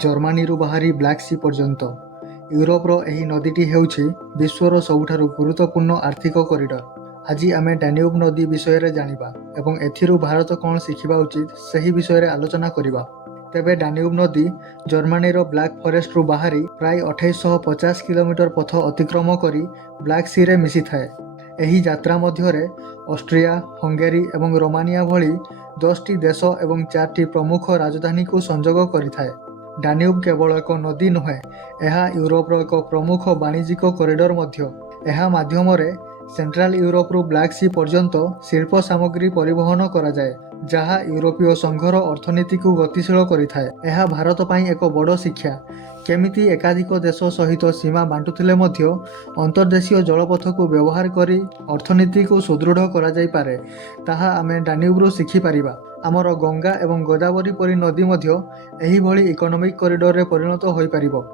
ଜର୍ମାନୀରୁ ବାହାରି black C ପର୍ଯ୍ୟନ୍ତ ୟୁରୋପର ଏହି ନଦୀଟି ହେଉଛି ବିଶ୍ୱର ସବୁଠାରୁ ଗୁରୁତ୍ୱପୂର୍ଣ୍ଣ ଆର୍ଥିକ କରିଡର। ଆଜି ଆମେ ଡାନ୍ୟୁବ୍ ନଦୀ ବିଷୟରେ ଜାଣିବା ଏବଂ ଏଥିରୁ ଭାରତ କ'ଣ ଶିଖିବା ଉଚିତ ସେହି ବିଷୟରେ ଆଲୋଚନା କରିବା। ତେବେ ଡାନ୍ୟୁବ୍ ନଦୀ ଜର୍ମାନୀର ବ୍ଲାକ୍ ଫରେଷ୍ଟରୁ ବାହାରି ପ୍ରାୟ 2850 କିଲୋମିଟର ପଥ ଅତିକ୍ରମ କରି ବ୍ଲାକ୍ ସିରେ ମିଶିଥାଏ। ଏହି ଯାତ୍ରା ମଧ୍ୟରେ ଅଷ୍ଟ୍ରିଆ, ହଙ୍ଗେରୀ ଏବଂ ରୋମାନିଆ ଭଳି 10ଟି ଦେଶ ଏବଂ 4ଟି ପ୍ରମୁଖ ରାଜଧାନୀକୁ ସଂଯୋଗ କରିଥାଏ। ଡାନ୍ୟୁବ୍ କେବଳ ଏକ ନଦୀ ନୁହେଁ, ଏହା ୟୁରୋପର ଏକ ପ୍ରମୁଖ ବାଣିଜ୍ୟିକ କରିଡର ମଧ୍ୟ। ଏହା ମାଧ୍ୟମରେ ସେଣ୍ଟ୍ରାଲ ୟୁରୋପରୁ ବ୍ଲାକ୍ ସି ପର୍ଯ୍ୟନ୍ତ ଶିଳ୍ପ ସାମଗ୍ରୀ ପରିବହନ କରାଯାଏ, ଯାହା ୟୁରୋପୀୟ ସଂଘର ଅର୍ଥନୀତିକୁ ଗତିଶୀଳ କରିଥାଏ। ଏହା ଭାରତ ପାଇଁ ଏକ ବଡ଼ ଶିକ୍ଷା। କେମିତି ଏକାଧିକ ଦେଶ ସହିତ ସୀମା ବାଣ୍ଟୁଥିଲେ ମଧ୍ୟ ଅନ୍ତର୍ଦେଶୀୟ ଜଳପଥକୁ ବ୍ୟବହାର କରି ଅର୍ଥନୀତିକୁ ସୁଦୃଢ଼ କରାଯାଇପାରେ, ତାହା ଆମେ ଡାନ୍ୟୁବ୍ରୁ ଶିଖିପାରିବା। ଆମର ଗଙ୍ଗା ଏବଂ ଗୋଦାବରୀ ପରି ନଦୀ ମଧ୍ୟ ଏହିଭଳି ଇକୋନୋମିକ୍ କରିଡରରେ ପରିଣତ ହୋଇପାରିବ।